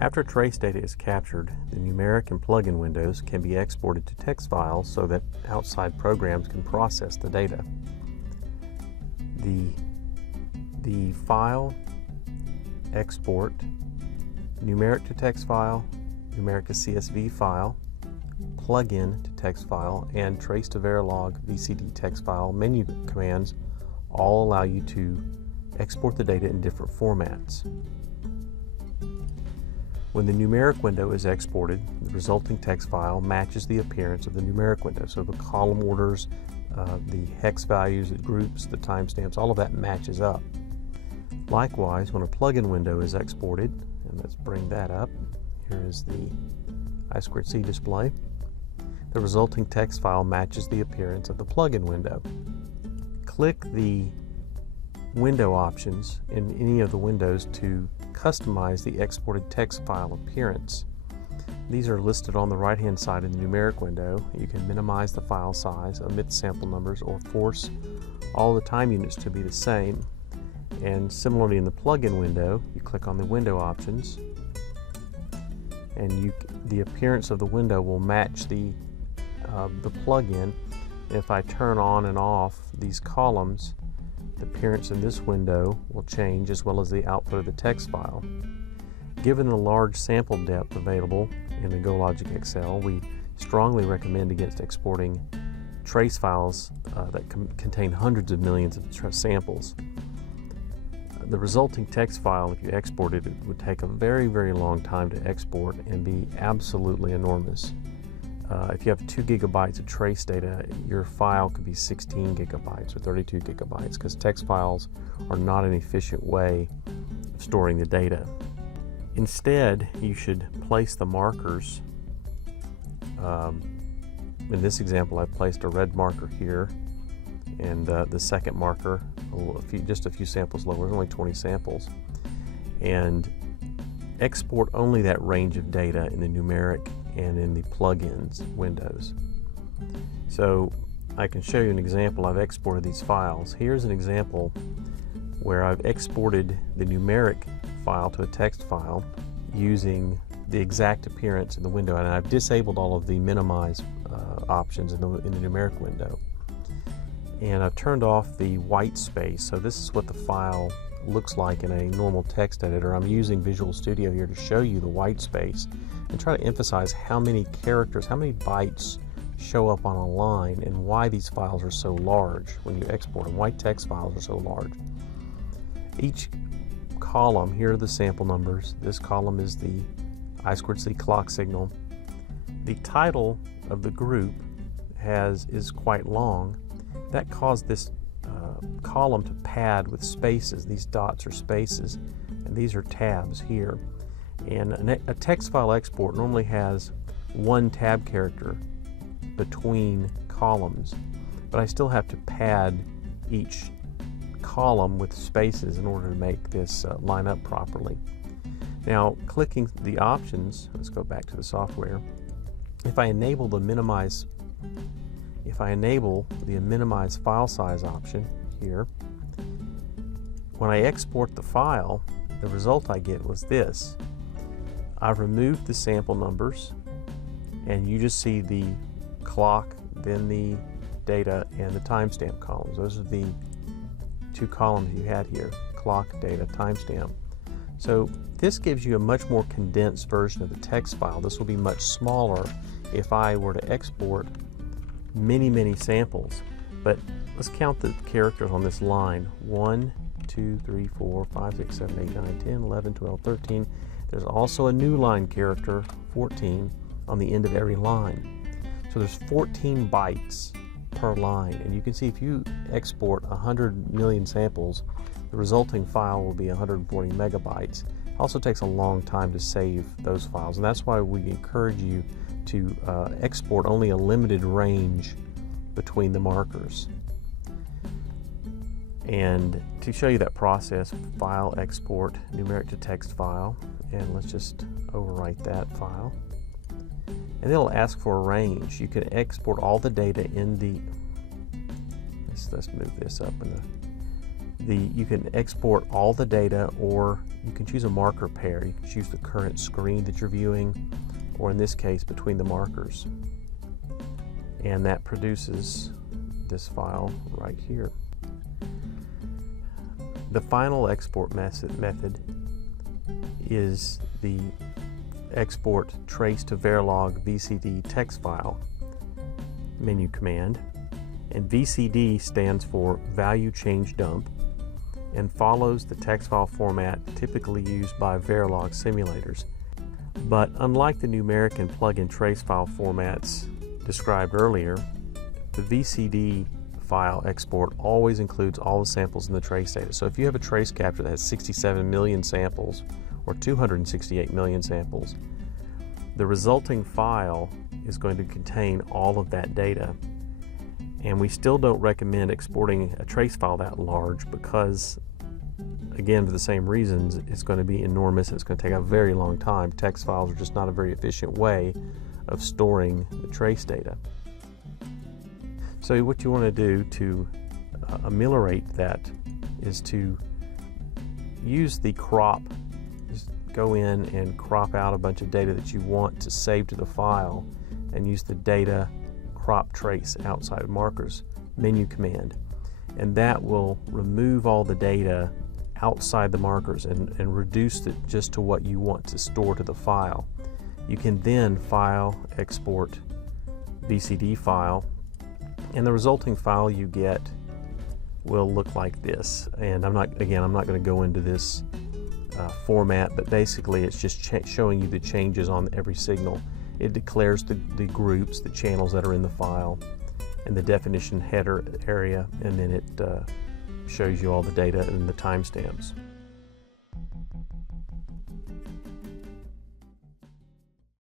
After trace data is captured, the numeric and plugin windows can be exported to text files so that outside programs can process the data. The file, export, numeric to text file, numeric to CSV file, plugin to text file, and trace to Verilog Bcd text file menu commands all allow you to export the data in different formats. When the numeric window is exported, the resulting text file matches the appearance of the numeric window. So the column orders, the hex values, the groups, the timestamps, all of that matches up. Likewise, when a plugin window is exported, and let's bring that up, here is the I2C display, the resulting text file matches the appearance of the plugin window. Click the window options in any of the windows to customize the exported text file appearance. These are listed on the right hand side in the numeric window. You can minimize the file size, omit sample numbers, or force all the time units to be the same. And similarly in the plugin window, you click on the window options and the appearance of the window will match the plugin. If I turn on and off these columns, the appearance in this window will change, as well as the output of the text file. Given the large sample depth available in the GoLogicXL, we strongly recommend against exporting trace files that contain hundreds of millions of samples. The resulting text file, if you exported it, would take a very, very long time to export and be absolutely enormous. If you have 2 gigabytes of trace data, your file could be 16 gigabytes or 32 gigabytes because text files are not an efficient way of storing the data. Instead, you should place the markers. In this example, I've placed a red marker here, and the second marker just a few samples lower, only 20 samples, and export only that range of data in the numeric and in the plugins windows. So I can show you an example. I've exported these files. Here's an example where I've exported the numeric file to a text file using the exact appearance in the window, and I've disabled all of the minimize options in the numeric window. And I've turned off the white space, so this is what the file looks like in a normal text editor. I'm using Visual Studio here to show you the white space and try to emphasize how many characters, how many bytes show up on a line and why these files are so large when you export them. White text files are so large. Each column, here are the sample numbers. This column is the I2C clock signal. The title of the group is quite long. That caused this column to pad with spaces. These dots are spaces, and these are tabs here. And a text file export normally has one tab character between columns, but I still have to pad each column with spaces in order to make this line up properly. Now, clicking the options, let's go back to the software. If I enable the minimize file size option here, when I export the file, the result I get was this. I've removed the sample numbers, and you just see the clock, then the data, and the timestamp columns. Those are the 2 columns you had here, clock, data, timestamp. So this gives you a much more condensed version of the text file. This will be much smaller if I were to export many, many samples. But let's count the characters on this line. 1, 2, 3, 4, 5, 6, 7, 8, 9, 10, 11, 12, 13. There's also a new line character, 14, on the end of every line. So there's 14 bytes per line. And you can see if you export 100 million samples, the resulting file will be 140 megabytes. It also takes a long time to save those files, and that's why we encourage you to export only a limited range between the markers. And to show you that process, file export, numeric to text file, and let's just overwrite that file. And it'll ask for a range. You can export all the data in the, let's move this up in the You can export all the data, or you can choose a marker pair. You can choose the current screen that you're viewing, or in this case, between the markers. And that produces this file right here. The final export method is the export trace to Verilog Bcd text file menu command. And VCD stands for value change dump and follows the text file format typically used by Verilog simulators. But unlike the numeric and plug-in trace file formats described earlier, the VCD file export always includes all the samples in the trace data. So if you have a trace capture that has 67 million samples or 268 million samples, the resulting file is going to contain all of that data. And we still don't recommend exporting a trace file that large because, again, for the same reasons, it's going to be enormous and it's going to take a very long time. Text files are just not a very efficient way of storing the trace data. So what you want to do to ameliorate that is to use the crop. Just go in and crop out a bunch of data that you want to save to the file and use the data crop trace outside of markers menu command, and that will remove all the data outside the markers and reduce it just to what you want to store to the file. You can then file, export BCD file, and the resulting file you get will look like this. And I'm not going to go into this format, but basically it's just showing you the changes on every signal. It declares the groups, the channels that are in the file, and the definition header area, and then it shows you all the data and the timestamps.